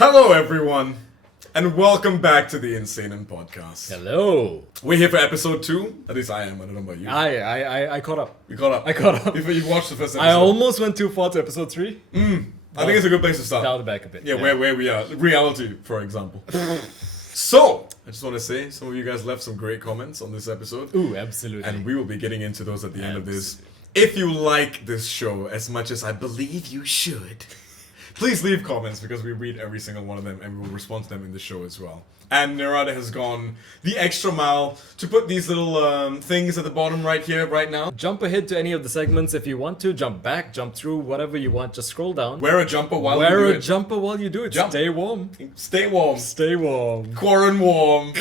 Hello, everyone, and welcome back to the Insenan podcast. Hello. We're here for episode 2. At least I am. I don't know about you. I caught up. You caught up. I caught up. You've watched the first episode. I almost went too far to episode 3. I think it's a good place to start. Dial it back a bit. Yeah, where we are. Reality, for example. So, I just want to say, some of you guys left some great comments on this episode. Ooh, absolutely. And we will be getting into those at the end of this. If you like this show as much as I believe you should, please leave comments because we read every single one of them and we will respond to them in the show as well. And Narada has gone the extra mile to put these little things at the bottom right here, right now. Jump ahead to any of the segments if you want to. Jump back, jump through, whatever you want. Just scroll down. Wear a jumper while you do Wear it. a jumper while you do it. Jump. Stay warm. Stay warm. Stay warm. Quarren warm.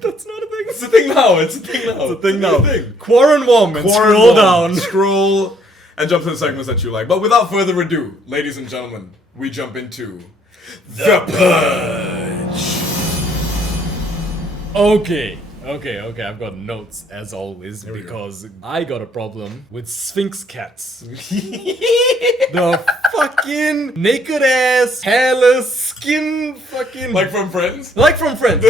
That's not a thing. It's a thing now. It's a thing now. It's a thing now. Thing. Quarren warm and Quarren scroll warm. down. Scroll and jump to the segments that you like. But without further ado, ladies and gentlemen, we jump into The Purge. Okay, I've got notes as always because I got a problem with Sphynx cats. The fucking naked ass, hairless, skin fucking... Like from Friends? Like from Friends.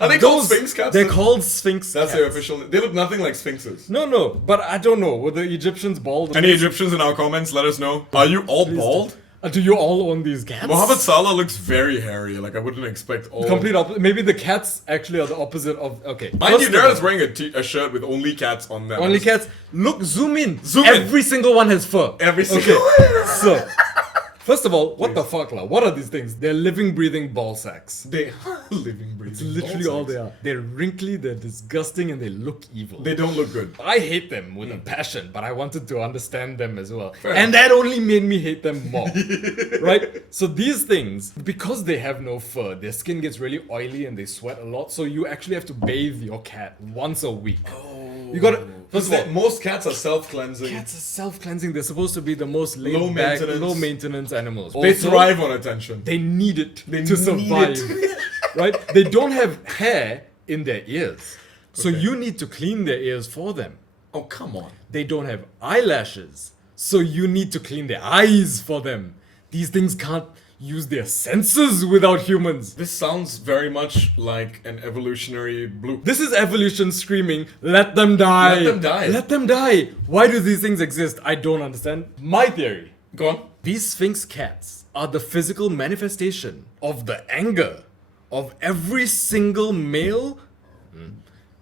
Are they called Sphynx cats? They're called Sphynx That's cats. their official name. They look nothing like sphinxes. No, but I don't know. Were the Egyptians bald? Any Egyptians in our comments, let us know. Are you all bald? Do you all own these cats? Mohammed Salah looks very hairy. Like, I wouldn't expect all... Complete opposite. Maybe the cats actually are the opposite of... Okay. Mind you, Darren's wearing a shirt with only cats on them. Only cats. Look, zoom in. Zoom in. Every single one has fur. Every single Okay. So, first of all, what the fuck, la? What are these things? They're living, breathing ball sacks. They are living, breathing. It's literally all they are. They're wrinkly, they're disgusting, and they look evil. They don't look good. I hate them with a passion, but I wanted to understand them as well. Fair And that only made me hate them more. Right? So these things, because they have no fur, their skin gets really oily and they sweat a lot, so you actually have to bathe your cat once a week. You gotta... First of all, most cats are self-cleansing. cats are self-cleansing. They're supposed to be the most Low laid-back, maintenance. low-maintenance animals. They Also, thrive on attention. They need it They to need survive. it. Right? They don't have hair in their ears. So you need to clean their ears for them. Oh, come on. They don't have eyelashes. So you need to clean their eyes for them. These things can't use their senses without humans. This sounds very much like an evolutionary blue. This is evolution screaming, let them die. Let them die. Let them die. Why do these things exist? I don't understand. My theory. Go on. These Sphynx cats are the physical manifestation of the anger of every single male,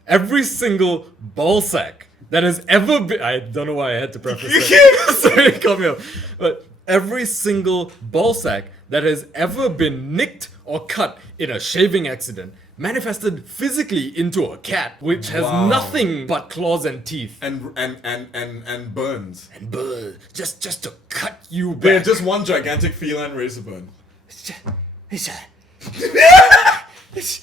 every single ballsack that has ever been. I don't know why I had to preface that. Sorry, come here. But every single ballsack that has ever been nicked or cut in a shaving accident manifested physically into a cat, which has Wow. nothing but claws and teeth. And burns. And just to cut you They're back. just one gigantic feline razor burn.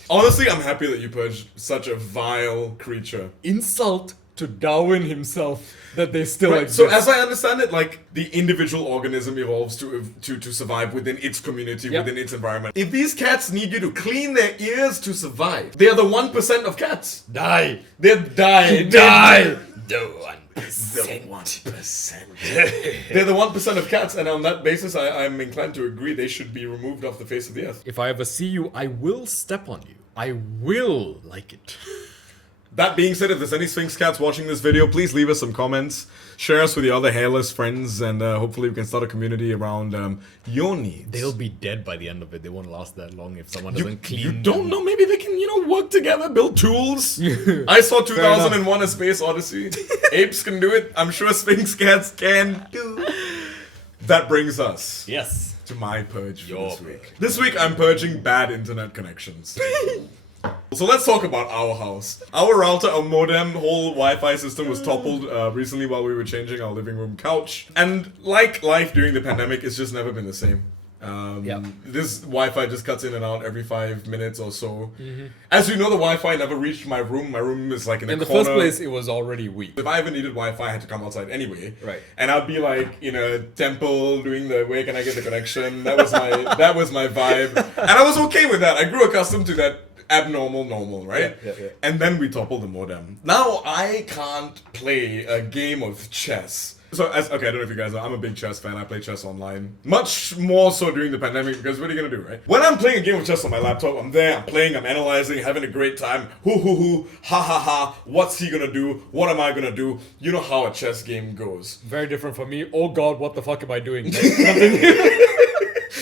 Honestly, I'm happy that you purged such a vile creature. Insult to Darwin himself that they still Right, exist. so as I understand it, like, the individual organism evolves to survive within its community, Yep. within its environment. If these cats need you to clean their ears to survive, they are the 1% of cats. Die. They die. Die. The 1%. 1%. They're the 1% of cats, and on that basis, I'm inclined to agree they should be removed off the face of the earth. If I ever see you, I will step on you. I will like it. That being said, if there's any Sphynx cats watching this video, please leave us some comments. Share us with your other hairless friends, and hopefully we can start a community around your needs. They'll be dead by the end of it. They won't last that long if someone doesn't clean You them. don't know, maybe they can, work together, build tools. I saw 2001 A Space Odyssey. Apes can do it. I'm sure Sphynx cats can do. That brings us Yes. to my purge for Your this week. This week I'm purging bad internet connections. So let's talk about our house. Our router, our modem, whole Wi-Fi system was toppled recently while we were changing our living room couch. And like life during the pandemic, it's just never been the same. This Wi-Fi just cuts in and out every 5 minutes or so. As you know, the Wi-Fi never reached my room. My room is like in In the the corner. first place, it was already weak. If I ever needed Wi-Fi, I had to come outside anyway. Right. And I'd be like in a temple doing the where can I get the connection? That was my vibe. And I was okay with that. I grew accustomed to that abnormal normal, right? And then we toppled the modem. Now I can't play a game of chess So, okay, I don't know if you guys know, I'm a big chess fan. I play chess online. Much more so during the pandemic because what are you gonna do, right? When I'm playing a game of chess on my laptop, I'm there, I'm playing, I'm analyzing, having a great time. Hoo, ha ha ha. What's he gonna do? What am I gonna do? You know how a chess game goes. Very different from me. Oh god, what the fuck am I doing?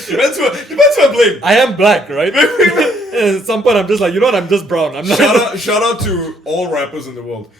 Depends who I'm playing. I am black, right? At some point, I'm just like, you know what? I'm just brown. I'm not. Shout out to all rappers in the world.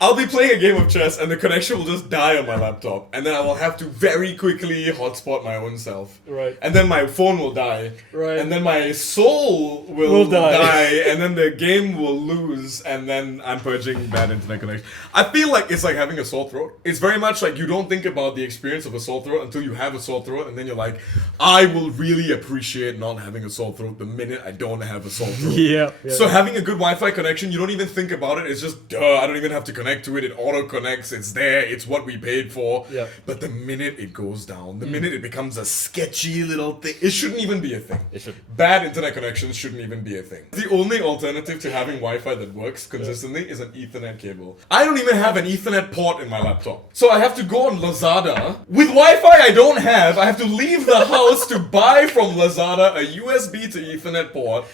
I'll be playing a game of chess and the connection will just die on my laptop, and then I will have to very quickly hotspot my own self. Right. And then my phone will die. Right. And then my soul will die. And then the game will lose, and then I'm purging bad internet connection. I feel like it's like having a sore throat. It's very much like you don't think about the experience of a sore throat until you have a sore throat, and then you're like, I will really appreciate not having a sore throat the minute I don't have a sore throat. Yeah. So having a good Wi-Fi connection, you don't even think about it. It's just, duh, I don't even have to connect to it. It auto connects. It's there. It's what we paid for. Yeah. But the minute it goes down, the minute it becomes a sketchy little thing, it shouldn't even be a thing. It shouldn't. Bad internet connections shouldn't even be a thing. The only alternative to having Wi-Fi that works consistently is an Ethernet cable. I don't even have an Ethernet port in my laptop. So I have to go on Lazada. With Wi-Fi I don't have, I have to leave the house to buy from Lazada a USB to Ethernet port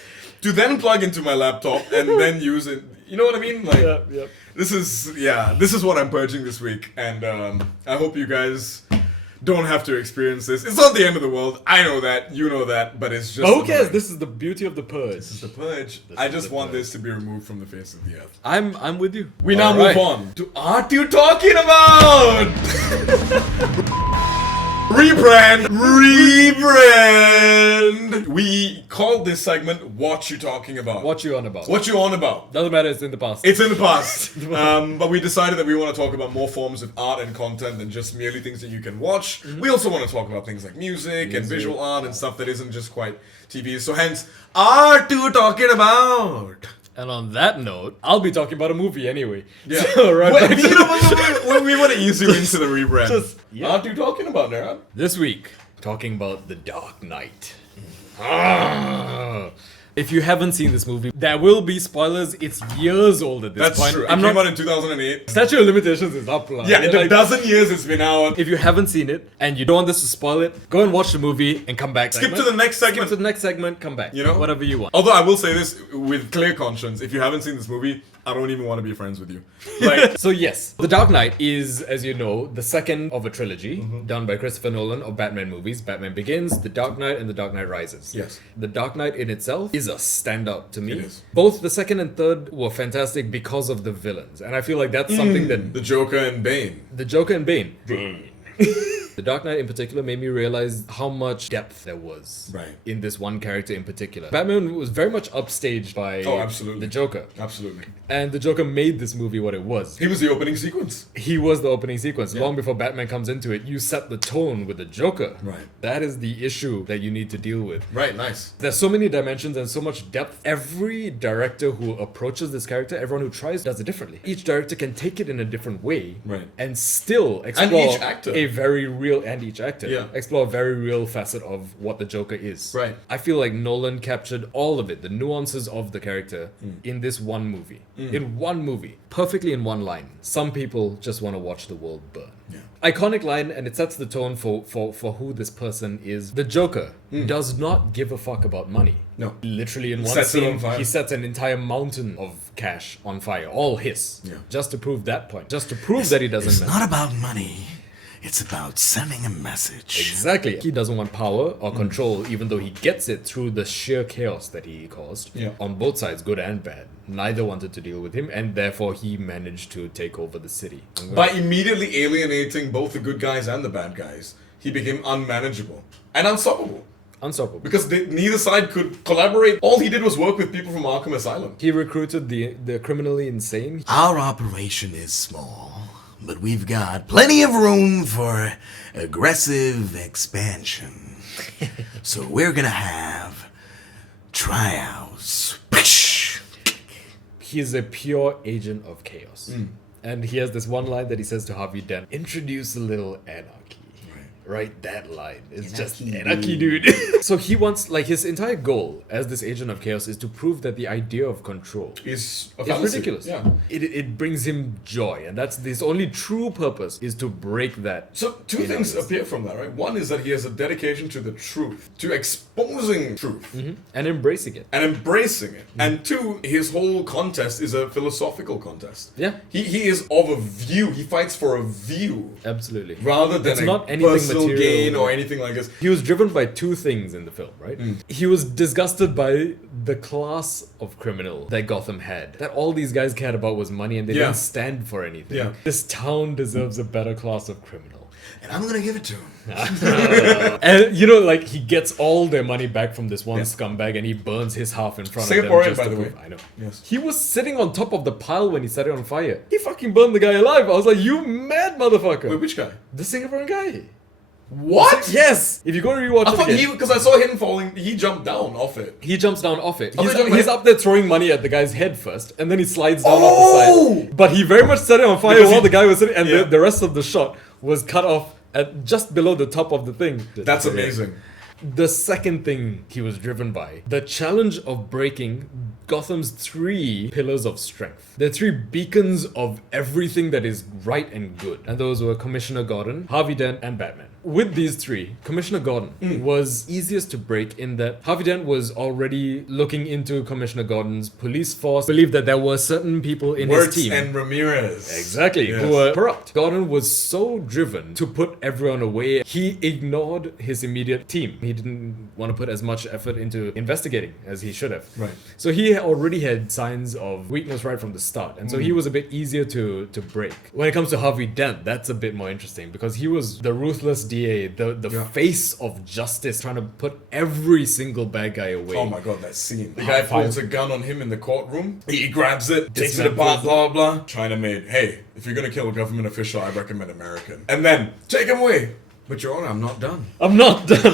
to then plug into my laptop and then use it. You know what I mean? Like, Yeah. this is what I'm purging this week, and I hope you guys don't have to experience this. It's not the end of the world. I know that, you know that, but it's just. But who cares? annoying. This is the beauty of the purge. This is the purge. I just want this to be removed from the face of the earth. I'm with you. We now Alright. move on to Art You Talking About? Rebrand! We called this segment What You Talking About. What you on about? What you on about? Doesn't matter. It's in the past. It's in the past. But we decided that we want to talk about more forms of art and content than just merely things that you can watch. We also want to talk about things like music and visual art and stuff that isn't just quite TV. So hence, Art You Talking About? And on that note, I'll be talking about a movie anyway. Yeah. So, right back to we want to ease you into the rebrand. Just- yeah. Art You Talking About, Nara? this week, talking about The Dark Knight. If you haven't seen this movie, there will be spoilers. It's years old at this That's point. true. It I'm came not. out in 2008. Statute of limitations is up. Like, Yeah, in a like, dozen years it's been out. if you haven't seen it and you don't want this to spoil it, go and watch the movie and come back. Skip to the next segment. Skip to the next segment. Come back. You know? Whatever you want. Although I will say this with clear conscience, if you haven't seen this movie, I don't even want to be friends with you. Like, So yes, The Dark Knight is, as you know, the second of a trilogy done by Christopher Nolan of Batman movies. Batman Begins, The Dark Knight, and The Dark Knight Rises. Yes. The Dark Knight in itself is a standout to me. It is. Both the second and third were fantastic because of the villains, and I feel like that's something that the Joker and Bane. the Joker and Bane. The Dark Knight in particular made me realize how much depth there was Right. in this one character in particular. Batman was very much upstaged by Oh, absolutely. the Joker. Absolutely. And the Joker made this movie what it was. He was the opening sequence. He was the opening sequence. Long before Batman comes into it, you set the tone with the Joker. Right. That is the issue that you need to deal with. Right, nice. There's so many dimensions and so much depth. Every director who approaches this character, everyone who tries, does it differently. Each director can take it in a different way, Right. and still explore each actor. a very real and each actor Yeah. explore a very real facet of what the Joker is. Right. I feel like Nolan captured all of it, the nuances of the character, in this one movie. In one movie, perfectly in one line. Some people just want to watch the world burn. Yeah. Iconic line, and it sets the tone for who this person is. The Joker does not give a fuck about money. No. Literally in one Sets it on scene, fire. he sets an entire mountain of cash on fire, all his. Yeah. Just to prove that point. Just to prove that he doesn't It's matter. not about money. It's about sending a message. Exactly. He doesn't want power or control, even though he gets it through the sheer chaos that he caused. Yeah. On both sides, good and bad. Neither wanted to deal with him, and therefore he managed to take over the city. By immediately alienating both the good guys and the bad guys, he became unmanageable and unstoppable. Unstoppable. Because neither side could collaborate. All he did was work with people from Arkham Asylum. He recruited the criminally insane. Our operation is small, but we've got plenty of room for aggressive expansion. So we're gonna have tryouts. He is a pure agent of chaos. And he has this one line that he says to Harvey Dent, introduce a little anarchy. Right, that line is just Anarchy, anarchy, dude. So he wants, like, his entire goal as this agent of chaos is to prove that the idea of control Is a is fallacy. ridiculous. Yeah. It brings him joy, and that's his only true purpose is to break that. So two things injustice. appear from that, right? One is that he has a dedication to the truth, to exposing truth. And embracing it. And embracing it. And two, his whole contest is a philosophical contest. Yeah. He is of a view. He fights for a view Absolutely. rather than It's a not anything personal material. gain or anything like this. He was driven by two things in the film, right? He was disgusted by the class of criminal that Gotham had. That all these guys cared about was money and they Yeah. didn't stand for anything. Yeah. This town deserves a better class of criminal. And I'm gonna give it to him. And you know, like he gets all their money back from this one scumbag and he burns his half in front of Singaporean, them. Just by to the prove- way. I know. Yes. He was sitting on top of the pile when he set it on fire. He fucking burned the guy alive. I was like, you mad motherfucker. Wait, which guy? The Singaporean guy. What? Yes! If you go to rewatch I it thought again, because I saw him falling, he jumped down off it. he jumps down off it. Oh, He's, they jump he's right- up there throwing money at the guy's head first, and then he slides down off Oh! the side. But he very much set it on fire Because while he- the guy was sitting, and Yeah. the rest of the shot was cut off at just below the top of the thing. That's amazing. The second thing he was driven by, the challenge of breaking Gotham's three pillars of strength. The three beacons of everything that is right and good. And those were Commissioner Gordon, Harvey Dent, and Batman. With these three, Commissioner Gordon was easiest to break in that Harvey Dent was already looking into Commissioner Gordon's police force, believed that there were certain people in Wirtz his team. and Ramirez. Exactly, Yes. who were corrupt. Gordon was so driven to put everyone away, he ignored his immediate team. He didn't want to put as much effort into investigating as he should have. Right. So he already had signs of weakness right from the start, and so he was a bit easier to break. When it comes to Harvey Dent, that's a bit more interesting because he was the ruthless DA, the Yeah. face of justice, trying to put every single bad guy away. Oh my god, that scene. The High guy five. pulls a gun on him in the courtroom. He grabs it, takes it Dismantles apart, it. blah, blah, blah. China made, hey, if you're gonna kill a government official, I recommend American. And then, take him away. But Your Honor, I'm not done. I'm not done.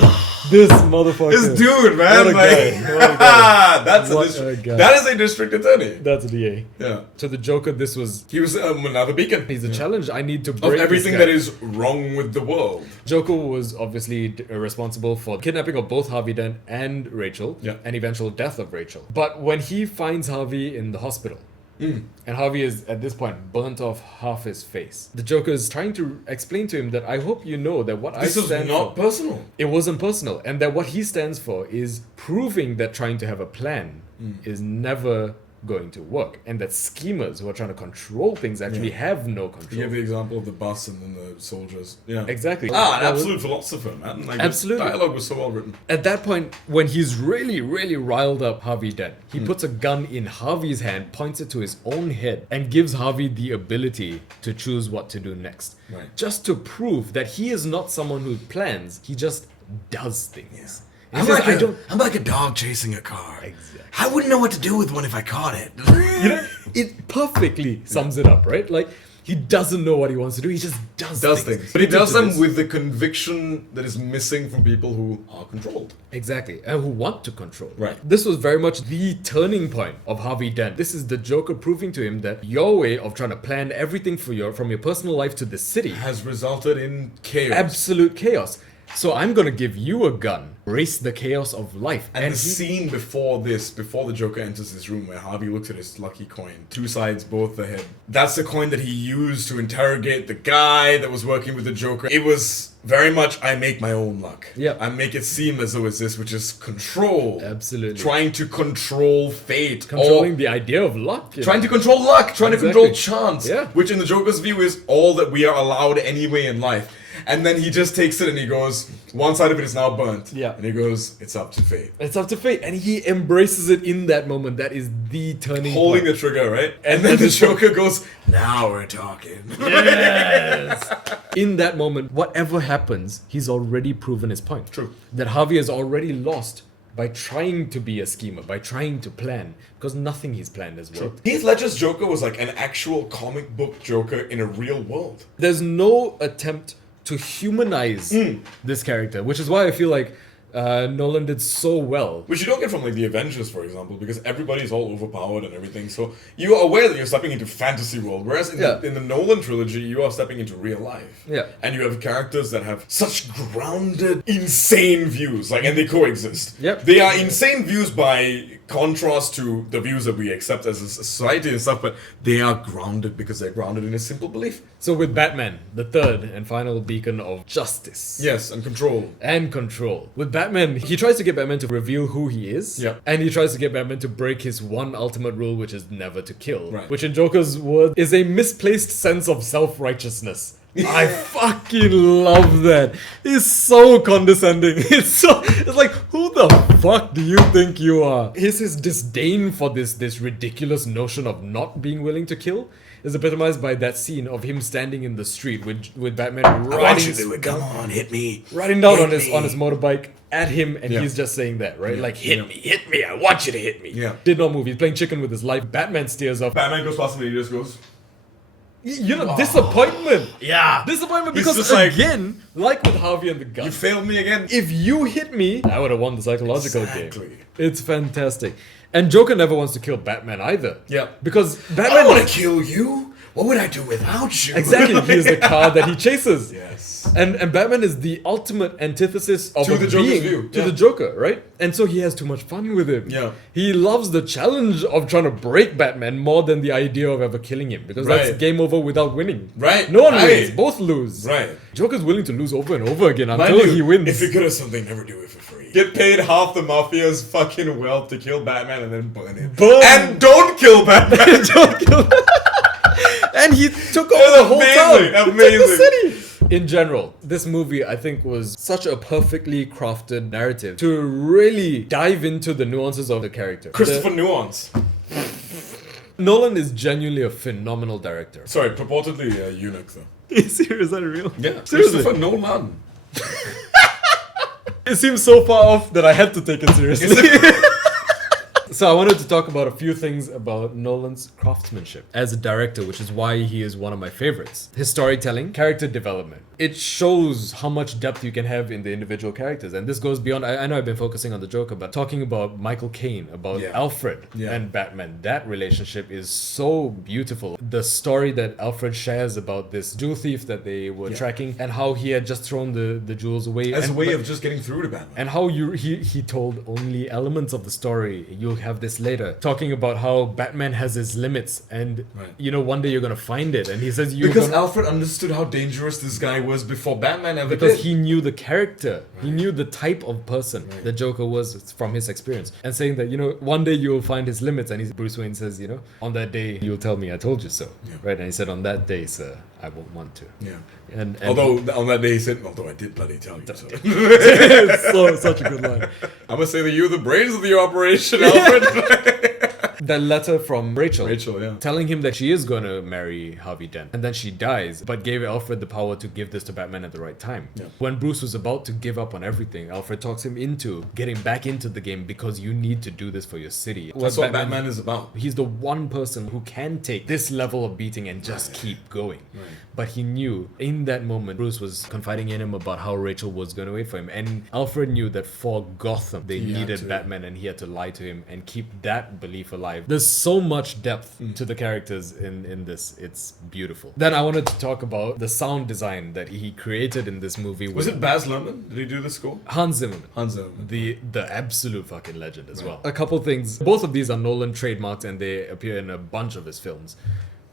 This motherfucker. This dude, man. What a like, guy. What a guy. that's What a district. a guy. That is a district attorney. That's a DA. Yeah. To the Joker, this was He was another beacon. he's a challenge. I need to Of break everything this guy. that is wrong with the world. Joker was obviously responsible for the kidnapping of both Harvey Dent and Rachel, Yeah. and eventual death of Rachel. But when he finds Harvey in the hospital, and Harvey is at this point burnt off half his face, the Joker is trying to explain to him that I hope you know that what This I is stand not for, personal. it wasn't personal, and that what he stands for is proving that trying to have a plan is never going to work, and that schemers who are trying to control things actually have no You control. gave the example of the bus and then the soldiers. Yeah. Exactly. Ah, an That was- absolute philosopher, man. Like, Absolutely. The dialogue was so well written. At that point, when he's really, really riled up Harvey Dent, he puts a gun in Harvey's hand, points it to his own head, and gives Harvey the ability to choose what to do next. Right. Just to prove that he is not someone who plans, he just does things. He I'm says, like, I don't. I'm like a dog chasing a car. Exactly. I wouldn't know what to do with one if I caught it. You know, it perfectly sums it up, right? Like, he doesn't know what he wants to do, he just does things. But he does them This- with the conviction that is missing from people who are controlled. Exactly, and who want to control. Right. This was very much the turning point of Harvey Dent. This is the Joker proving to him that your way of trying to plan everything for from your personal life to the city, Has resulted in chaos. absolute chaos. So I'm gonna give you a gun, race the chaos of life, And the he- scene before this, before the Joker enters this room where Harvey looks at his lucky coin, two sides, both the head. That's the coin that he used to interrogate the guy that was working with the Joker. It was very much, I make my own luck. Yeah. I make it seem as though it's this, which is control. Absolutely. Trying to control fate. controlling the idea of luck. you Trying know? to control luck, trying to control Exactly. chance, Yeah. which in the Joker's view is all that we are allowed anyway in life. And then he just takes it and he goes, one side of it is now burnt. Yeah. And he goes, it's up to fate. It's up to fate, and he embraces it in that moment. That is the turning Holding point. the trigger, right? And then the the Joker goes, Now we're talking. Yes. In that moment, whatever happens, he's already proven his point. True. That Harvey has already lost by trying to be a schemer, by trying to plan, because nothing he's planned has worked. Heath Ledger's Joker was like an actual comic book Joker in a real world. There's no attempt to humanize this character, which is why I feel like Nolan did so well. Which you don't get from like the Avengers, for example, because everybody's all overpowered and everything. So you are aware that you're stepping into fantasy world, whereas in the Nolan trilogy, you are stepping into real life. Yeah. And you have characters that have such grounded, insane views, like, and they coexist. Yep. They are insane views by contrast to the views that we accept as a society and stuff, but they are grounded because they're grounded in a simple belief. So with Batman, the third and final beacon of justice. Yes, and control. And control. With Batman, he tries to get Batman to reveal who he is. Yeah. And he tries to get Batman to break his one ultimate rule, which is never to kill. Right. Which in Joker's word is a misplaced sense of self-righteousness. I fucking love that. He's so condescending. It's like, who the fuck do you think you are? His disdain for this ridiculous notion of not being willing to kill is epitomized by that scene of him standing in the street with Batman I want you riding to do it. Come on, hit me. riding down on Hit his me. motorbike at him, and Yeah. he's just saying that, right? Yeah. Like, Yeah. hit me, I want you to hit me. Yeah. Did not move. He's playing chicken with his life. Batman steers off. Batman goes past and he just goes, Disappointment. Yeah. Disappointment He's because just like- again, like with Harvey and the gun, you failed me again. if you hit me, I would have won the psychological Exactly. game. It's fantastic. And Joker never wants to kill Batman either. Yeah. Because I Batman don't want to kill you. What would I do without you? exactly, he is the car that he chases. Yes. And Batman is the ultimate antithesis of To a the Joker's being view, to yeah. the Joker, right? And so he has too much fun with him. Yeah. He loves the challenge of trying to break Batman more than the idea of ever killing him, because that's Right. game over without winning. Right. No one Right. wins. Both lose. Right. Joker's willing to lose over and over again Mind until you, he wins. If you're good at something, never do it for free. Get paid half the mafia's fucking wealth to kill Batman and then burn him. Boom. And don't kill Batman! Don't kill him. And he took over the whole amazing, town. He amazing. took the city. In general, this movie I think was such a perfectly crafted narrative to really dive into the nuances of the character. Christopher Nuance. Nolan is genuinely a phenomenal director. Sorry, purportedly a eunuch though. Is that real? Yeah. Seriously? Christopher Nolan. It seems so far off that I had to take it seriously. So I wanted to talk about a few things about Nolan's craftsmanship as a director, which is why he is one of my favorites. His storytelling, character development. It shows how much depth you can have in the individual characters. And this goes beyond, I know I've been focusing on the Joker, but talking about Michael Caine, about Yeah. Alfred Yeah. and Batman, that relationship is so beautiful. The story that Alfred shares about this jewel thief that they were tracking and how he had just thrown the jewels away. As a and, way but- of just getting through to Batman. and how he told only elements of the story. You'll have this later. Talking about how Batman has his limits and Right. one day you're gonna find it. And he says you're Because gonna, Alfred understood how dangerous this guy was before Batman ever because did. he knew the character. He knew the type of person the Joker was from his experience. And saying that, one day you'll find his limits. And Bruce Wayne says, on that day you'll tell me I told you so. Yeah. Right? And he said, on that day, sir, I won't want to. Yeah. And Although on that day he said, although I did bloody tell you so. it's such a good line. I'm gonna say that you're the brains of the operation, Alfred. That letter from Rachel. Rachel, yeah. Telling him that she is going to marry Harvey Dent. And then she dies, but gave Alfred the power to give this to Batman at the right time. Yeah. When Bruce was about to give up on everything, Alfred talks him into getting back into the game because you need to do this for your city. That's what Batman is about. He's the one person who can take this level of beating and just keep going. But he knew in that moment, Bruce was confiding in him about how Rachel was going to wait for him. And Alfred knew that for Gotham, they He had needed to. Batman and he had to lie to him and keep that belief alive. There's so much depth to the characters in this. It's beautiful. Then I wanted to talk about the sound design that he created in this movie. Was with it Baz Luhrmann? Did he do the score? Hans Zimmer? Hans Zimmer. The absolute fucking legend as well. A couple things. Both of these are Nolan trademarks and they appear in a bunch of his films.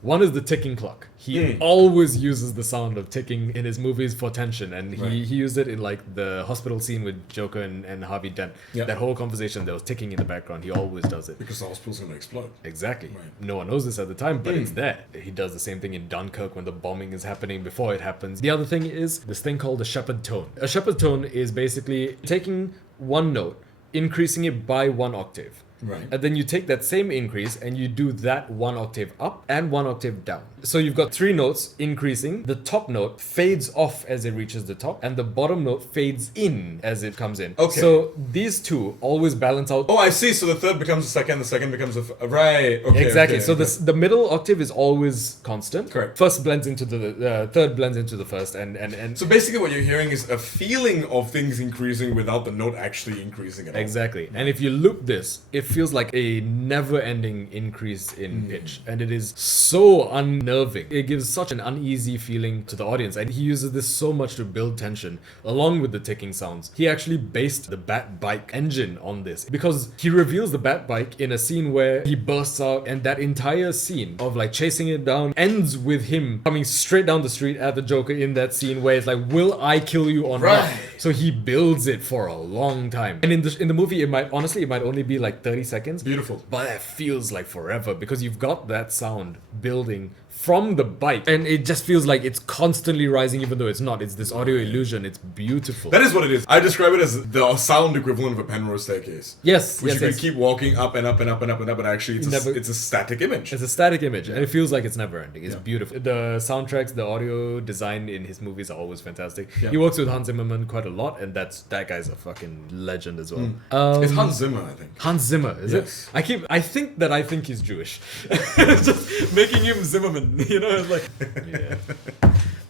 One is the ticking clock. He always uses the sound of ticking in his movies for tension, and he used it in like the hospital scene with Joker and Harvey Dent. Yeah. That whole conversation, there was ticking in the background. He always does it. Because the hospital's gonna explode. Exactly. Right. No one knows this at the time, but it's there. He does the same thing in Dunkirk when the bombing is happening before it happens. The other thing is this thing called a shepherd tone. A shepherd tone is basically taking one note, increasing it by one octave. Right. And then you take that same increase and you do that 1 octave up and 1 octave down. So you've got 3 notes increasing. The top note fades off as it reaches the top, and the bottom note fades in as it comes in. Okay. So these two always balance out. Oh, I see. So the third becomes the second becomes right. Okay. Exactly. Okay, So okay. the middle octave is always constant. Correct. First blends into the third blends into the first, and So basically, what you're hearing is a feeling of things increasing without the note actually increasing at all. exactly. And if you loop this, it feels like a never-ending increase in pitch, and it is so unnerving. It gives such an uneasy feeling to the audience, and he uses this so much to build tension, along with the ticking sounds. He actually based the Bat Bike engine on this because he reveals the Bat Bike in a scene where he bursts out, and that entire scene of like chasing it down ends with him coming straight down the street at the Joker in that scene where it's like, "Will I kill you or not?" Right. So he builds it for a long time, and in the movie, it might only be like 30 seconds. Beautiful. But it feels like forever because you've got that sound building from the bike, and it just feels like it's constantly rising, even though it's not. It's this audio illusion. It's beautiful. That is what it is. I describe it as the sound equivalent of a Penrose staircase. Yes, Which yes, you yes. can keep walking up and up and up and up and up, but actually it's a static image. It's a static image, and it feels like it's never ending. It's Yeah. beautiful. The soundtracks, the audio design in his movies are always fantastic. Yeah. He works with Hans Zimmerman quite a lot, and that guy's a fucking legend as well. It's Hans Zimmer, I think. Hans Zimmer, is Yes. it? I think he's Jewish. Just making him Zimmerman, you know, it's like yeah.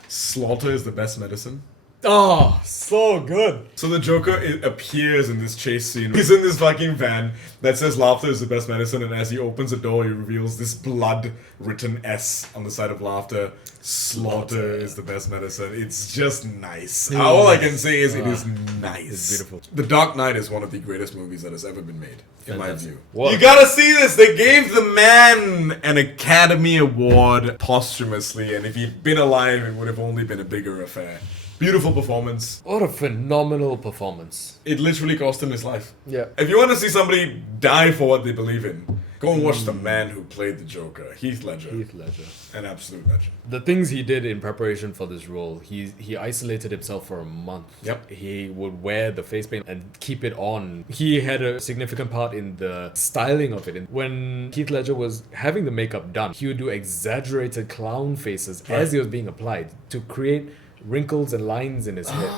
Slaughter is the best medicine. Oh, so good. So the Joker appears in this chase scene. He's in this fucking van that says laughter is the best medicine, and as he opens the door, he reveals this blood-written S on the side of laughter. Slaughter is the best medicine. It's just nice. All I can say is it is nice. It's beautiful. The Dark Knight is one of the greatest movies that has ever been made, in my Fantastic. view. What? You gotta see this! They gave the man an Academy Award posthumously, and if he'd been alive, it would have only been a bigger affair. Beautiful performance. What a phenomenal performance. It literally cost him his life. Yeah. If you want to see somebody die for what they believe in, go and watch the man who played the Joker, Heath Ledger. Heath Ledger. An absolute legend. The things he did in preparation for this role, he isolated himself for a month. Yep. He would wear the face paint and keep it on. He had a significant part in the styling of it. And when Heath Ledger was having the makeup done, he would do exaggerated clown faces as it was being applied to create wrinkles and lines in his head,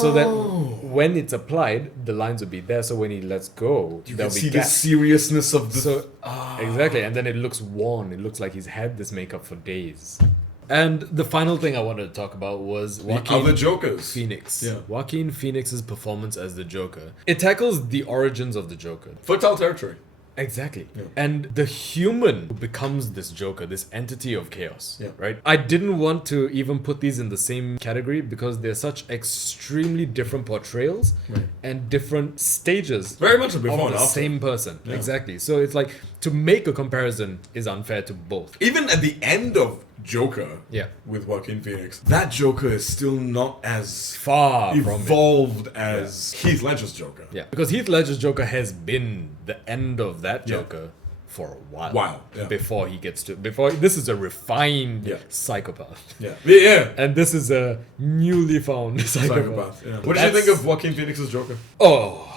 so that when it's applied, the lines would be there. So when he lets go, You there'll can be see the gaps. seriousness of the... So exactly, and then it looks worn. It looks like he's had this makeup for days. And the final thing I wanted to talk about was the other Jokers. Phoenix. Yeah. Joaquin Phoenix's performance as the Joker. It tackles the origins of the Joker. Fertile territory. Exactly. Yeah. And the human who becomes this Joker, this entity of chaos, Yeah. right? I didn't want to even put these in the same category because they're such extremely different portrayals Right. and different stages Very much a of before and the after. same person. Yeah. Exactly. So it's like, to make a comparison is unfair to both. Even at the end of Joker, Yeah. with Joaquin Phoenix, that Joker is still not as Far from it. evolved as Heath Ledger's Joker. Yeah. Because Heath Ledger's Joker has been the end of that Yeah. Joker for a while. Yeah. Before he gets to... This is a refined Yeah. psychopath. Yeah. Yeah. And this is a newly found psychopath. Psychopath. Yeah. What did you think of Joaquin Phoenix's Joker? Oh,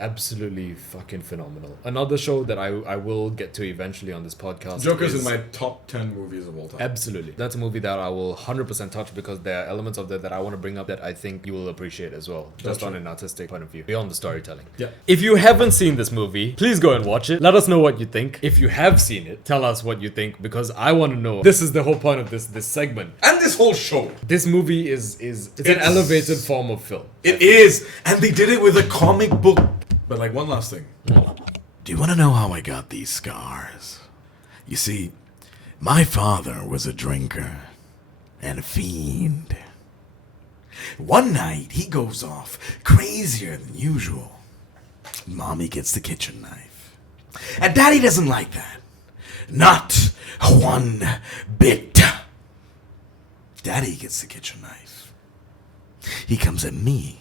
absolutely fucking phenomenal. Another show that I will get to eventually on this podcast. Joker's is- in my top 10 movies of all time. Absolutely. That's a movie that I will 100% touch because there are elements of that I want to bring up that I think you will appreciate as well. Just Gotcha. on an artistic point of view, beyond the storytelling. Yeah. If you haven't seen this movie, please go and watch it. Let us know what you think. If you have seen it, tell us what you think because I want to know. This is the whole point of this segment. And this whole show. This movie is it's an It's- elevated form of film. It is. And they did it with a comic book. But like one last thing. Do you want to know how I got these scars? You see, my father was a drinker and a fiend. One night, he goes off crazier than usual. Mommy gets the kitchen knife. And Daddy doesn't like that. Not one bit. Daddy gets the kitchen knife. He comes at me.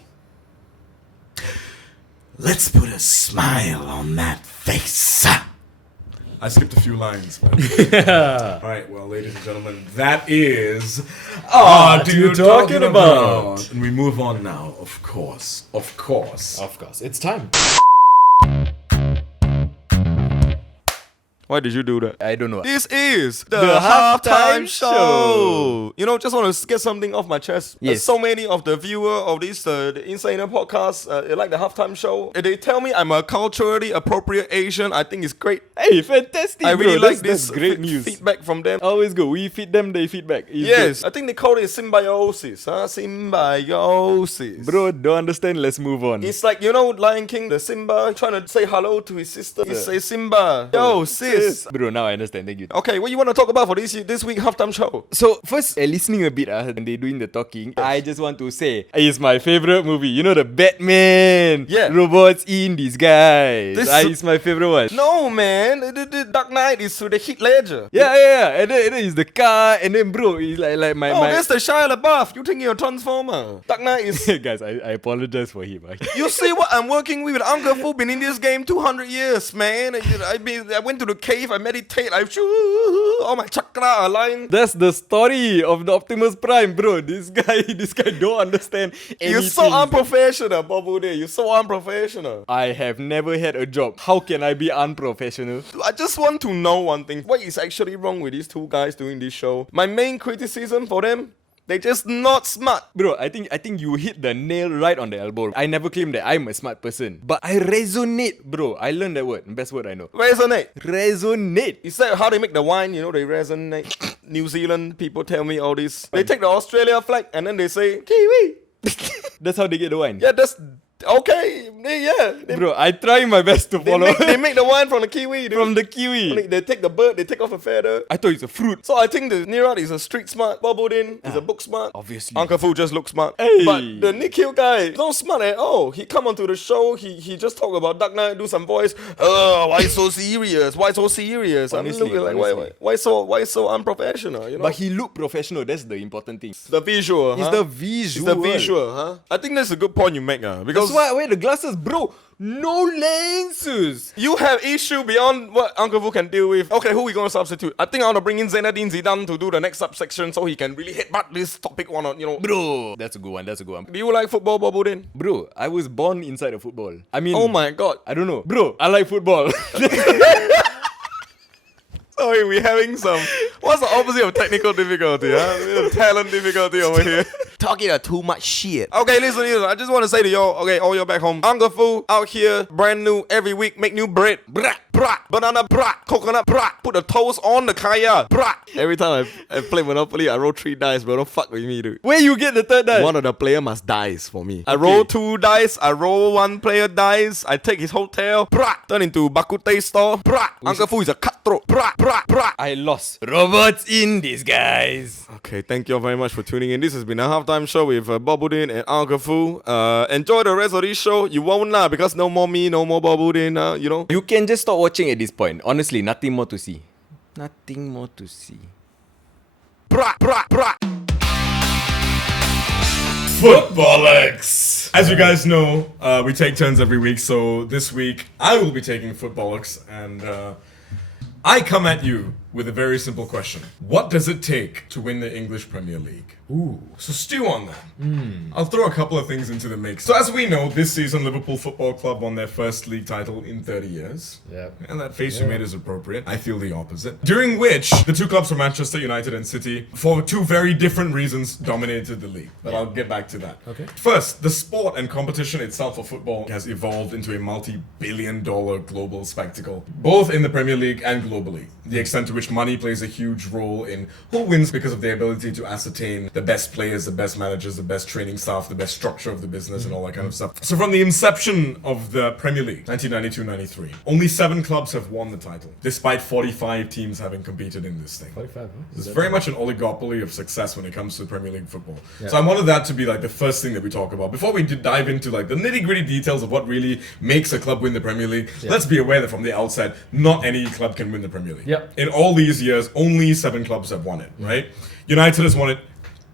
Let's put a smile on that face. I skipped a few lines. But... Alright, well, ladies and gentlemen, that is... What You Talkin About? And we move on now, of course. Of course. Of course, it's time. Why did you do that? I don't know. This is the halftime halftime show. show. You know, just want to get something off my chest. Yes. So many of the viewer of this the Insenan podcast, they like the halftime show. They tell me I'm a culturally appropriate Asian. I think it's great. Hey, fantastic! I really bro. like this great news. feedback from them. Always good. We feed them, they feedback. It's Yes, I think they call it symbiosis. Symbiosis. good. Bro, don't understand. Let's move on. It's like, you know, Lion King, the Simba trying to say hello to his sister. He say Simba. Yo, sis. Bro, now I understand. Thank you. Okay, what you want to talk about for this week halftime show? So first, listening a bit when they doing the talking, I just want to say it's my favorite movie. You know the Batman, Yeah. robots in disguise. This- It's my favorite one. No, man. The Dark Knight is with the Heath Ledger. Yeah. And then it's the car, and then bro, it's like my. Oh, that's the Shia LaBeouf. You think you're a Transformer? Dark Knight is. Guys, I apologize for him. You see what I'm working with? Uncle Fu been in this game 200 years, man. I went to the cave. I meditate. All my chakra aligned. That's the story of the Optimus Prime, bro. This guy don't understand anything. You're so unprofessional, Bobbu. You're so unprofessional. I have never had a job. How can I be unprofessional? I just want to know one thing. What is actually wrong with these two guys doing this show? My main criticism for them, they just not smart. Bro, I think you hit the nail right on the elbow. I never claim that I'm a smart person, but I resonate, bro. I learned that word. Best word I know. Resonate. Resonate. Is that how they make the wine? You know, they resonate. New Zealand people tell me all this. They take the Australia flag and then they say, Kiwi. That's how they get the wine. Yeah, that's okay. They Bro, I try my best to follow. they make the wine from the kiwi. From the kiwi. They take the bird, they take off a feather. I thought it's a fruit. So I think the Nirad is a street smart. Bobudin is a book smart. Obviously. Uncle Fu just looks smart. Hey. But the Nikhil guy, not smart at all. He come onto the show, he just talk about Dark Knight, do some voice. Oh, why so serious? Why so serious? Honestly, I'm looking like, why so unprofessional? You know? But he looked professional. That's the important thing. the visual, It's huh? the visual. It's the visual, huh? I think that's a good point you make, because That's why I wear the glasses, bro. No lenses. you have issue beyond what Uncle Fu can deal with. Okay, who we gonna substitute? I think I wanna bring in Zinedine Zidane to do the next subsection so he can really headbutt this topic one on, you know. Bro, that's a good one. That's a good one. Do you like football, Bobudin? Bro, I was born inside of football. I mean, Oh my god. I don't know. Bro, I like football. Sorry, we're having some. What's the opposite of technical difficulty, huh? We have talent difficulty over here. Talking too much shit. Okay, listen. I just want to say to y'all, okay, all y'all back home, Uncle Fu out here, brand new every week, make new bread. Brat, banana, brat, coconut, brat. Put the toast on the kaya, brat. Every time I play Monopoly, I roll 3 dice, bro. Don't fuck with me, dude. Where you get the third die? One of the player must dice for me. I roll 2 dice, I roll 1 player dice, I take his hotel, brat, turn into Bakute store, brat. Uncle Fu is a cutthroat, brat. I lost. Robots in disguise. Okay, thank you all very much for tuning in. This has been a halftime show with Bobudin and Uncle Fu. Enjoy the rest of this show. You won't lah, because no more me, no more Bobudin, you know. You can just stop watching at this point. Honestly, nothing more to see. Nothing more to see. Brat. Footbollocks! As you guys know, we take turns every week, so this week I will be taking Footbollocks, and I come at you with a very simple question. What does it take to win the English Premier League? Ooh. So stew on that. I'll throw a couple of things into the mix. So as we know, this season Liverpool Football Club won their first league title in 30 years. Yeah. And that face you made is appropriate. I feel the opposite. During which, the two clubs from Manchester United and City, for 2 very different reasons, dominated the league. But I'll get back to that. Okay. First, the sport and competition itself of football has evolved into a multi-billion-dollar global spectacle, both in the Premier League and globally. The extent to which money plays a huge role in who wins because of their ability to ascertain the best players, the best managers, the best training staff, the best structure of the business, and all that kind of stuff. So from the inception of the Premier League, 1992-93, only 7 clubs have won the title, despite 45 teams having competed in this thing. 45, It's very much an oligopoly of success when it comes to Premier League football. So I wanted that to be like the first thing that we talk about. Before we dive into like the nitty-gritty details of what really makes a club win the Premier League, let's be aware that from the outset, not any club can win the Premier League. Yep. In all these years, only 7 clubs have won it, right? United has won it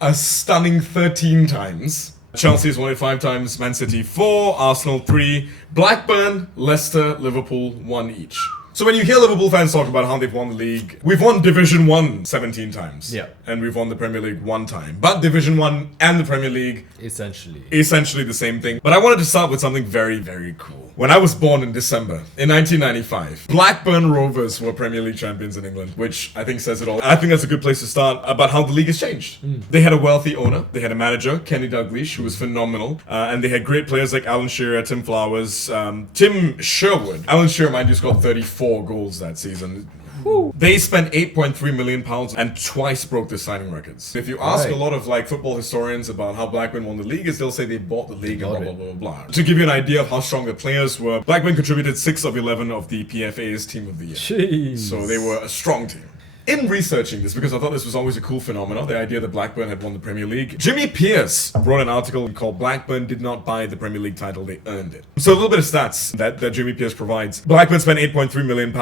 a stunning 13 times. Chelsea has won it 5 times, Man City 4, Arsenal 3, Blackburn, Leicester, Liverpool 1 each. So when you hear Liverpool fans talk about how they've won the league, we've won Division 1 17 times. Yeah. And we've won the Premier League 1 time. But Division 1 and the Premier League, Essentially. essentially the same thing. But I wanted to start with something very, very cool. when I was born in December, in 1995, Blackburn Rovers were Premier League champions in England, which I think says it all. I think that's a good place to start about how the league has changed. They had a wealthy owner, they had a manager, Kenny Dalglish, who was phenomenal, and they had great players like Alan Shearer, Tim Flowers, Tim Sherwood. Alan Shearer, mind you, scored 34 goals that season. They spent £8.3 million and twice broke the signing records. If you ask a lot of like football historians about how Blackburn won the league, they'll say they bought the league and blah, blah, blah, blah. To give you an idea of how strong the players were, Blackburn contributed 6 of 11 of the PFA's Team of the Year. Jeez. So they were a strong team. In researching this, because I thought this was always a cool phenomenon, the idea that Blackburn had won the Premier League, Jimmy Pearce wrote an article called Blackburn Did Not Buy the Premier League Title, They Earned It. So a little bit of stats that Jimmy Pearce provides. Blackburn spent £8.3 million,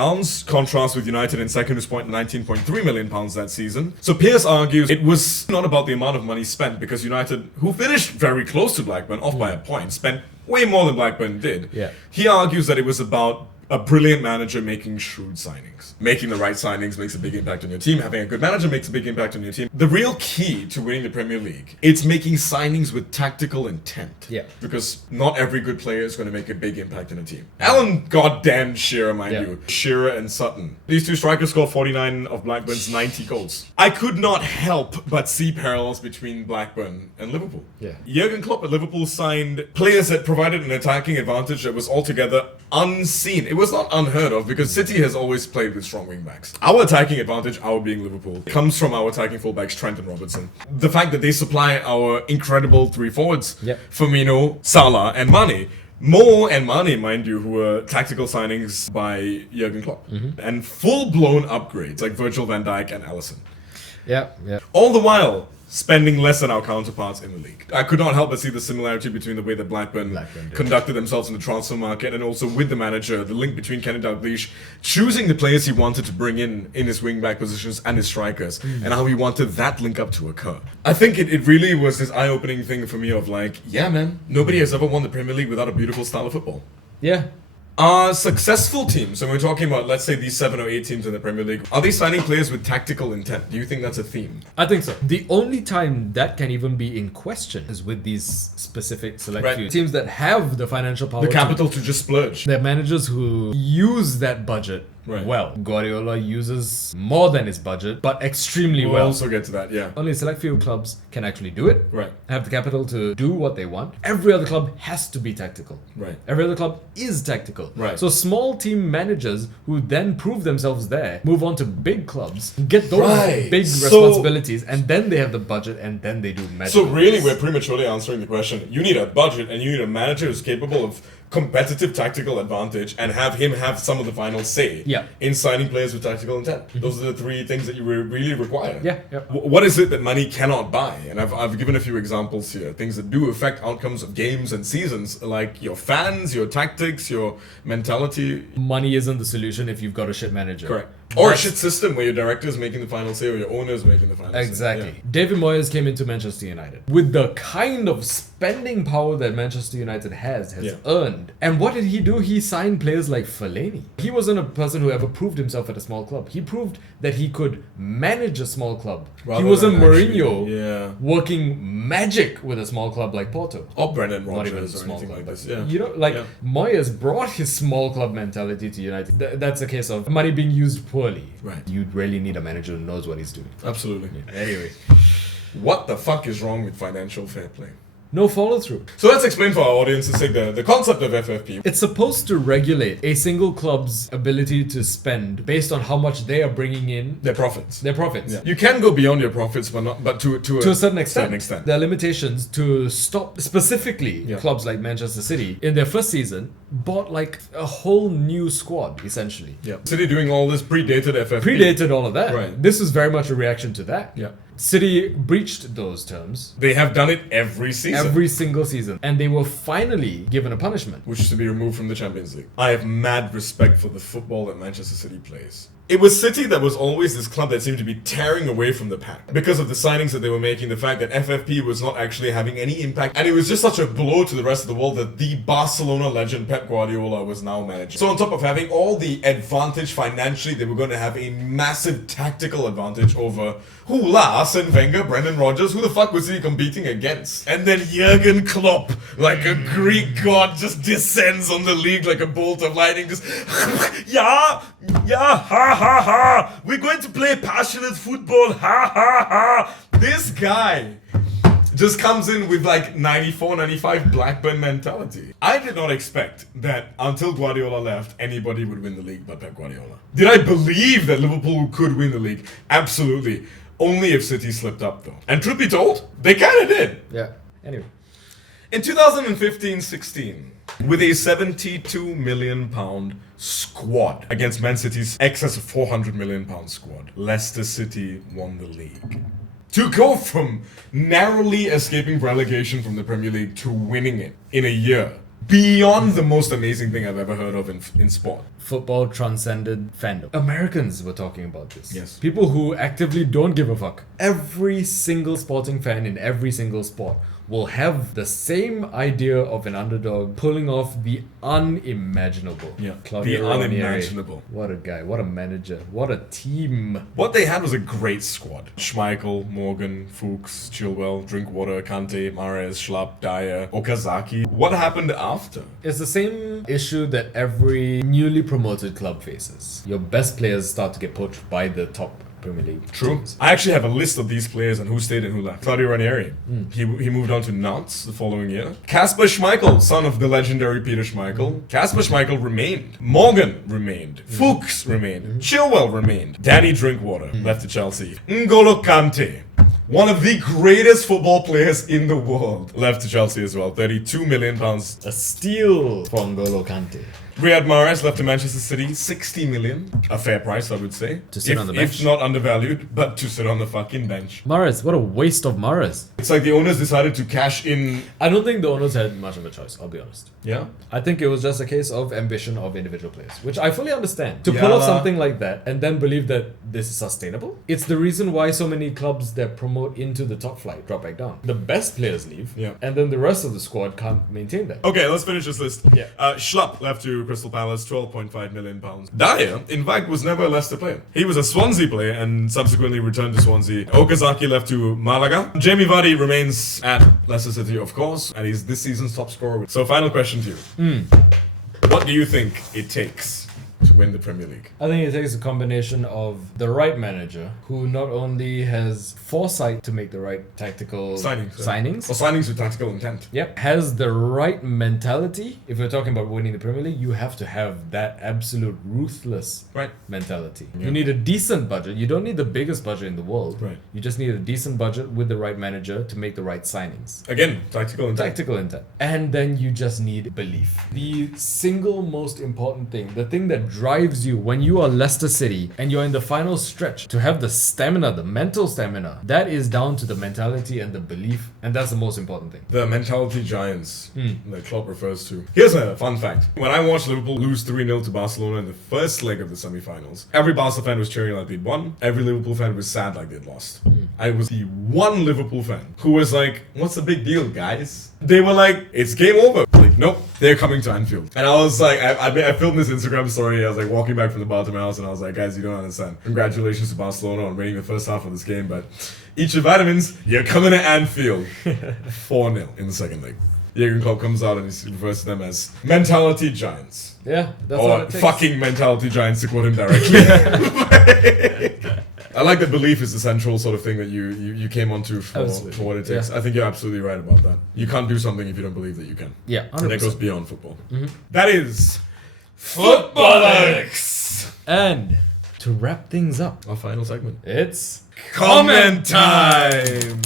contrast with United in second who spent £19.3 million that season. So Pearce argues it was not about the amount of money spent, because United, who finished very close to Blackburn, off by a point, spent way more than Blackburn did. Yeah. He argues that it was about a brilliant manager making shrewd signings. Making the right signings makes a big impact on your team. Having a good manager makes a big impact on your team. The real key to winning the Premier League, it's making signings with tactical intent. Yeah. Because not every good player is going to make a big impact on a team. Alan goddamn Shearer, mind you. Shearer and Sutton. These two strikers scored 49 of Blackburn's 90 goals. I could not help but see parallels between Blackburn and Liverpool. Yeah. Jurgen Klopp at Liverpool signed players that provided an attacking advantage that was altogether unseen. It was not unheard of, because City has always played with strong wing backs. Our attacking advantage, our being Liverpool, comes from our attacking fullbacks Trent and Robertson. The fact that they supply our incredible three forwards, Firmino, Salah and Mane. Mo and Mane, mind you, who were tactical signings by Jurgen Klopp. And full-blown upgrades like Virgil van Dijk and Alisson. Yeah, yeah. All the while spending less than our counterparts in the league. I could not help but see the similarity between the way that Blackburn conducted themselves in the transfer market, and also with the manager, the link between Kenny Dalglish choosing the players he wanted to bring in his wing-back positions and his strikers, and how he wanted that link up to occur. I think it really was this eye-opening thing for me of like, yeah man, nobody has ever won the Premier League without a beautiful style of football. Yeah. Are successful teams, and we're talking about, let's say, these 7 or 8 teams in the Premier League, are they signing players with tactical intent? Do you think that's a theme? I think so. The only time that can even be in question is with these specific select few teams that have the financial power, the capital to just splurge. They're managers who use that budget well. Guardiola uses more than his budget, but extremely well. We'll also get to that, yeah. Only a select few clubs can actually do it. Right. Have the capital to do what they want. Every other club has to be tactical. Right. Every other club is tactical. Right. So small team managers who then prove themselves there, move on to big clubs, get those big responsibilities, and then they have the budget, and then they do magic. So really, we're prematurely answering the question. You need a budget, and you need a manager who's capable of competitive tactical advantage, and have him have some of the final say in signing players with tactical intent. Those are the 3 things that you really require. Yeah. What is it that money cannot buy? And I've given a few examples here. Things that do affect outcomes of games and seasons, like your fans, your tactics, your mentality. Money isn't the solution if you've got a shit manager. Correct. Or a shit system where your director is making the final say or your owner is making the final say. Exactly. David Moyes came into Manchester United with the kind of spending power that Manchester United has earned. And what did he do? He signed players like Fellaini. He wasn't a person who ever proved himself at a small club. He proved that he could manage a small club. He wasn't Mourinho working magic with a small club like Porto. Or Brendan Not even a Rodgers or small anything club. like this. You know, like Moyes brought his small club mentality to United. That's a case of money being used poorly. Right. You'd really need a manager who knows what he's doing. Absolutely. Anyway. What the fuck is wrong with financial fair play? No follow through. So let's explain for our audiences the concept of FFP. It's supposed to regulate a single club's ability to spend based on how much they are bringing in. Their profits. Yeah. You can go beyond your profits, but to a certain extent. There are limitations to stop specifically clubs like Manchester City in their first season bought like a whole new squad essentially. Yeah. City doing all this predated FFP. Predated all of that. Right. This is very much a reaction to that. Yeah. City breached those terms. They have done it every season. Every single season. And they were finally given a punishment. Which is to be removed from the Champions League. I have mad respect for the football that Manchester City plays. It was City that was always this club that seemed to be tearing away from the pack because of the signings that they were making, the fact that FFP was not actually having any impact, and it was just such a blow to the rest of the world that the Barcelona legend Pep Guardiola was now managing. So on top of having all the advantage financially, they were going to have a massive tactical advantage over Arsene Wenger, Brendan Rodgers. Who the fuck was he competing against? And then Jurgen Klopp, like a Greek god, just descends on the league like a bolt of lightning. Just ha ha. We're going to play passionate football. Ha ha ha. This guy just comes in with like 94, 95 Blackburn mentality. I did not expect that until Guardiola left, anybody would win the league but Pep Guardiola. Did I believe that Liverpool could win the league? Absolutely. Only if City slipped up though. And truth be told, they kind of did. Yeah. Anyway. In 2015-16, with a 72 million pound squad against Man City's excess of 400 million pound squad, Leicester City won the league. To go from narrowly escaping relegation from the Premier League to winning it in a year, beyond the most amazing thing I've ever heard of in sport. Football transcended fandom. Americans were talking about this. Yes. People who actively don't give a fuck. Every single sporting fan in every single sport will have the same idea of an underdog pulling off the unimaginable. Yeah, Claudio the Ranieri. unimaginable. What a guy, what a manager, what a team. What they had was a great squad. Schmeichel, Morgan, Fuchs, Chilwell, Drinkwater, Kante, Mahrez, Schlapp, Dyer, Okazaki. What happened after? It's the same issue that every newly promoted club faces. Your best players start to get poached by the top Premier League. True. teams. I actually have a list of these players and who stayed and who left. Claudio Ranieri. He moved on to Nantes the following year. Kasper Schmeichel, son of the legendary Peter Schmeichel. Kasper Schmeichel remained. Morgan remained. Fuchs remained. Chilwell remained. Danny Drinkwater left to Chelsea. N'Golo Kante, one of the greatest football players in the world, left to Chelsea as well. 32 million pounds. A steal from N'Golo Kante. Riyad Mahrez left to Manchester City, 60 million. A fair price, I would say. To sit on the bench. If not undervalued, but to sit on the fucking bench. Mahrez, what a waste of Mahrez. It's like the owners decided to cash in. I don't think the owners had much of a choice, I'll be honest. Yeah? I think it was just a case of ambition of individual players, which I fully understand. To pull Yeah. off something like that and then believe that this is sustainable, it's the reason why so many clubs that promote into the top flight drop back down. The best players leave, Yeah. and then the rest of the squad can't maintain that. Okay, let's finish this list. Yeah. Schlapp left to Crystal Palace, 12.5 million pounds. Dyer, in fact, was never a Leicester player. He was a Swansea player and subsequently returned to Swansea. Okazaki left to Malaga. Jamie Vardy remains at Leicester City, of course, and he's this season's top scorer. So, final question to you. What do you think it takes to win the Premier League? I think it takes a combination of the right manager who not only has foresight to make the right tactical Signings. Or signings with tactical intent. Yep. Has the right mentality. If we're talking about winning the Premier League, you have to have that absolute ruthless Right. mentality. Yeah. You need a decent budget. You don't need the biggest budget in the world. Right. You just need a decent budget with the right manager to make the right signings. Again, tactical intent. Tactical intent. And then you just need belief. The single most important thing, the thing that drives you when you are Leicester City and you're in the final stretch, to have the stamina, the mental stamina, that is down to the mentality and the belief, and that's the most important thing. The mentality giants that Klopp refers to. Here's a fun fact. When I watched Liverpool lose 3-0 to Barcelona in the first leg of the semi-finals, every Barca fan was cheering like they'd won. Every Liverpool fan was sad like they'd lost. I was the one Liverpool fan who was like, what's the big deal, guys? They were like, it's game over. Like, nope, they're coming to Anfield. And I was like, I filmed this Instagram story. I was like walking back from the bar to my house and I was like, guys, you don't understand. Congratulations to Barcelona on winning the first half of this game, but eat your vitamins, you're coming to Anfield. 4-0 in the second leg. Jurgen Klopp comes out and he refers to them as mentality giants. Yeah, that's what Or it takes. fucking mentality giants, to quote him directly. I like that belief is the central sort of thing that you came onto for what it takes. Yeah. I think you're absolutely right about that. You can't do something if you don't believe that you can. Yeah, 100%. And that goes beyond football. That is Footbollocks! And to wrap things up, Our final segment. it's Comment time!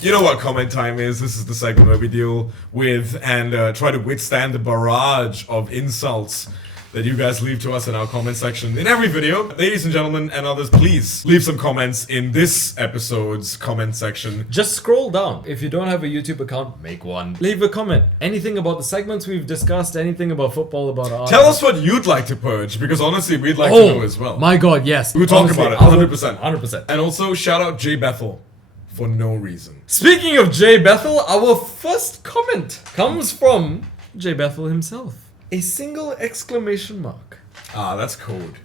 You know what comment time is. This is the segment where we deal with and try to withstand the barrage of insults that you guys leave to us in our comment section in every video. Ladies and gentlemen and others, please leave some comments in this episode's comment section. Just scroll down. If you don't have a YouTube account, make one. Leave a comment. Anything about the segments we've discussed, anything about football, about art. Tell us what you'd like to purge, because honestly, we'd like to know as well. My god, yes. We'll talk Honestly, about it, I would- 100%. 100%. And also, shout out Jay Bethel for no reason. Speaking of Jay Bethel, our first comment comes from Jay Bethel himself. A single exclamation mark. Ah, that's code.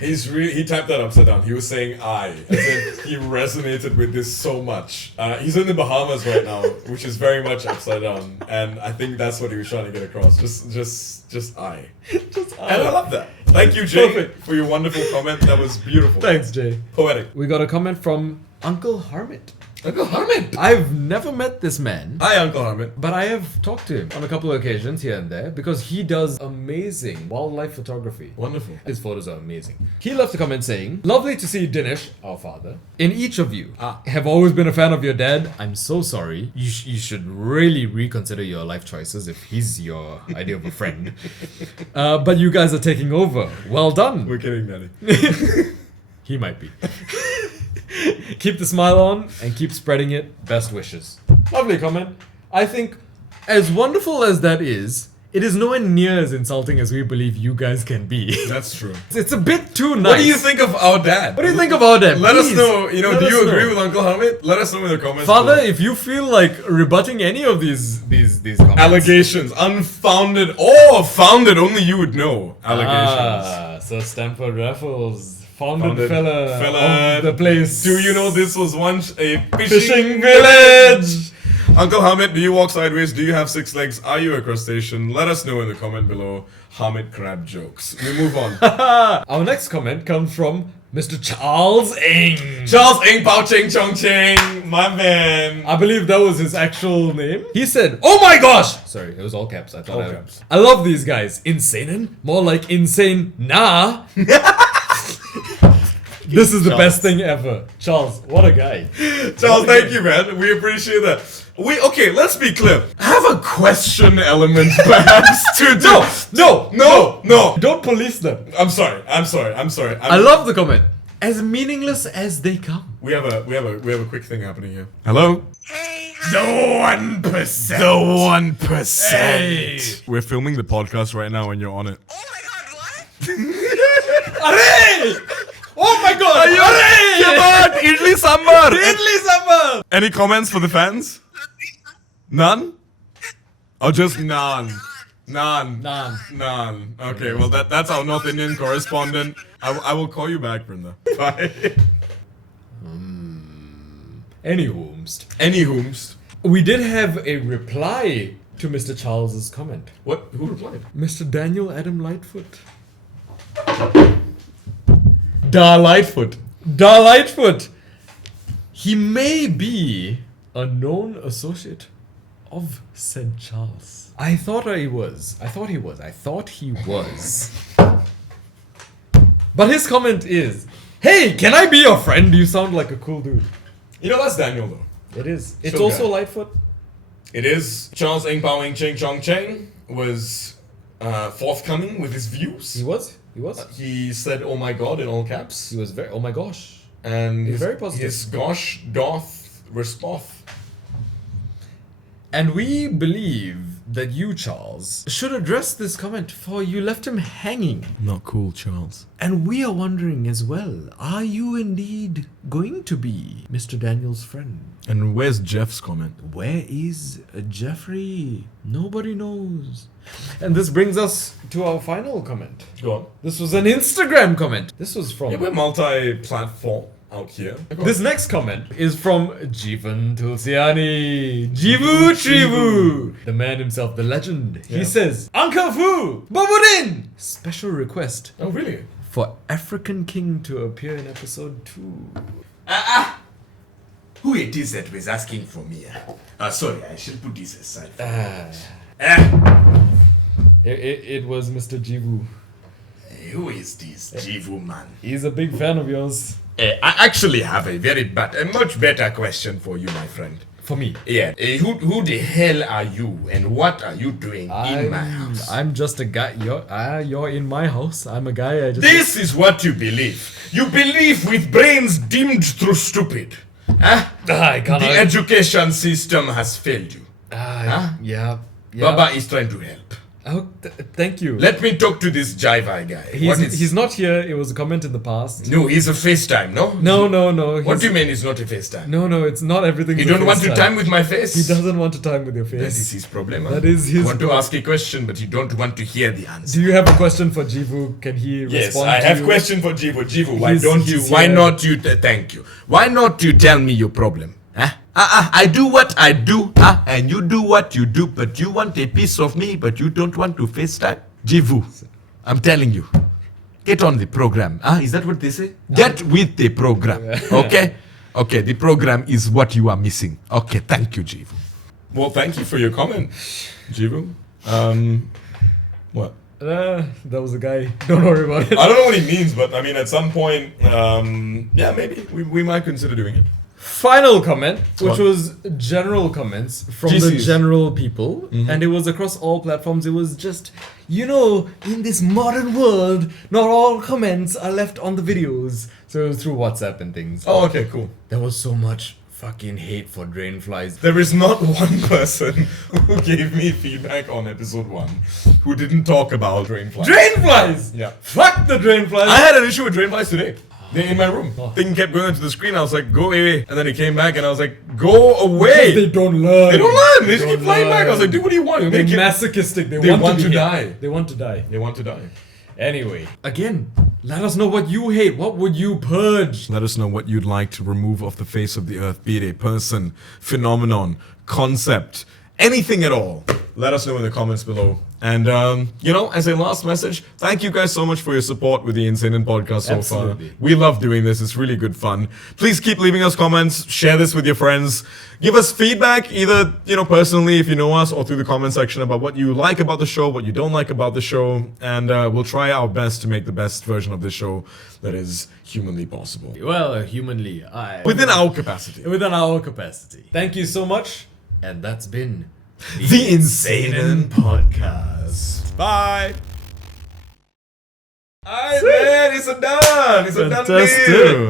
He typed that upside down. He was saying I. As in, he resonated with this so much. He's in the Bahamas right now, which is very much upside down. And I think that's what he was trying to get across. Just I. Just And I love that. Thank you, Jay, Perfect. for your wonderful comment. That was beautiful. Thanks, Jay. Poetic. We got a comment from Uncle Harmit. Uncle Harmit. I've never met this man, Hi, Uncle Harmit. but I have talked to him on a couple of occasions here and there because he does amazing wildlife photography. Wonderful. His photos are amazing. He left a comment saying, "Lovely to see Dinesh, our father, in each of you. Have always been a fan of your dad. I'm so sorry. You should really reconsider your life choices if he's your idea of a friend. But you guys are taking over. Well done." We're kidding, Daddy. He might be. Keep the smile on and keep spreading it. Best wishes. Lovely comment. I think, as wonderful as that is, it is nowhere near as insulting as we believe you guys can be. That's true. It's a bit too nice. What do you think of our dad? What do you think about that? Let us Please, know. let Do us you agree know. with Uncle Hamid? Let us know in the comments. Father, below. if you feel like rebutting any of these comments. Allegations, unfounded or founded, only you would know. Allegations. Sir Stamford Raffles, founded Founded fella fella. of the place. Do you know this was once a Fishing village? Uncle Hamid, do you walk sideways? Do you have 6 legs? Are you a crustacean? Let us know in the comment below. Hamid crab jokes. We move on. Our next comment comes from Mr. Charles Ng. Charles Ing Pao Ching Chong Ching, my man. I believe that was his actual name. He said, "Oh my gosh!" Sorry, it was all caps. I thought All caps. I love these guys. Insenan? More like insane. Nah. This is the Charles. best thing ever. Charles, what a guy. Charles, thank you, man. We appreciate that. Okay, let's be clear. Have a question element, perhaps, to do. No. Don't police them. I'm sorry. I love the comment. As meaningless as they come. We have a quick thing happening here. Hello. Hey, The 1%. The 1%. Hey. We're filming the podcast right now, and you're on it. Oh my god, what? Arey! Oh my god! Come on, idli sambar. Idli sambar! Any comments for the fans? None? Or just none? None. None. Okay, well that's our North Indian correspondent. I will call you back, Brinda. Bye. Anywhoomst. We did have a reply to Mr. Charles's comment. What? Who replied? Mr. Daniel Adam Lightfoot. Da Lightfoot. He may be a known associate of said Charles. I thought he was. But his comment is, "Hey, can I be your friend? You sound like a cool dude." You know that's Daniel though. It is. It's So also good. Lightfoot. It is. Charles Ing Pao Ing Ching Chong Cheng was forthcoming with his views. He was. He said, "Oh my God" in all caps, He was very. Oh my gosh. and He's very positive. His gosh doth respoth. And we believe that you, Charles, should address this comment, for you left him hanging. Not cool, Charles. And we are wondering as well, are you indeed going to be Mr. Daniel's friend? And where's Jeff's comment? Where is Jeffrey? Nobody knows. And this brings us to our final comment. Go on. This was an Instagram comment. This was from... Yeah, we're multi-platform out here. This next comment is from Jeevan Tulsiani. Jivu Trivu. The man himself, the legend. Yeah. He says, "Uncle Foo, Babudin! Special request Oh, really? for African King to appear in episode 2. Who it is that was asking for me? Sorry, I should put this aside. It was Mr. Jivu. Who is this Jivu man? He's a big fan of yours. I actually have a much better question for you, my friend. For me. Yeah. Who the hell are you and what are you doing in my house? I'm just a guy. You're in my house. I'm a guy. I just. This is what you believe. You believe with brains dimmed through stupid. Huh? I can't. The education system has failed you. Yeah. Baba is trying to help. Oh, thank you. Let me talk to this Jivai guy. He's not here. It was a comment in the past. No, he's a FaceTime, no? No. What do you mean it's not a FaceTime? No, it's not everything. You don't want to time with my face? He doesn't want to time with your face. That is his problem. That is his I want to ask a question, but you don't want to hear the answer. Do you have a question for Jivu? Can he Yes, respond I to have you? question for Jivu. Jivu, why He's- don't you? he's Why here. not you? Thank you. Why not you tell me your problem? Huh? I do what I do, and you do what you do, but you want a piece of me, but you don't want to FaceTime. Jivu, I'm telling you, get on the program. Is that what they say? Get with the program, okay? Okay, the program is what you are missing. Okay, thank you, Jivu. Well, thank you for your comment, Jivu. What? That was a guy. Don't worry about it. I don't know what he means, but I mean, at some point, yeah, maybe we might consider doing it. Final comment, which What? was general comments from the GCs. general people, and it was across all platforms. It was just, in this modern world, not all comments are left on the videos. So it was through WhatsApp and things. Oh, okay, cool. There was so much fucking hate for Drainflies. There is not one person who gave me feedback on episode 1 who didn't talk about Drainfly. Drainflies! Yeah. Fuck the Drainflies! I had an issue with Drainflies today. They're in my room. Oh. Thing kept going into the screen. I was like, go away. And then he came back and I was like, go away. They don't learn. They don't learn. They just Don't keep flying back. I was learn. like, dude, what do you want? You're They're making- masochistic. They want want to to be hit. die. They want to die. They want to die. Anyway, again, let us know what you hate. What would you purge? Let us know what you'd like to remove off the face of the earth, be it a person, phenomenon, concept, anything at all. Let us know in the comments below. And, as a last message, thank you guys so much for your support with the Insenan podcast so Absolutely. far. We love doing this. It's really good fun. Please keep leaving us comments. Share this with your friends. Give us feedback, either, personally if you know us or through the comment section about what you like about the show, what you don't like about the show. And we'll try our best to make the best version of this show that is humanly possible. Well, humanly, Within our capacity. within our capacity. Thank you so much, and that's been The Insenan Podcast. Bye. Alright, man, it's a done. It's a done Fantastic. deal.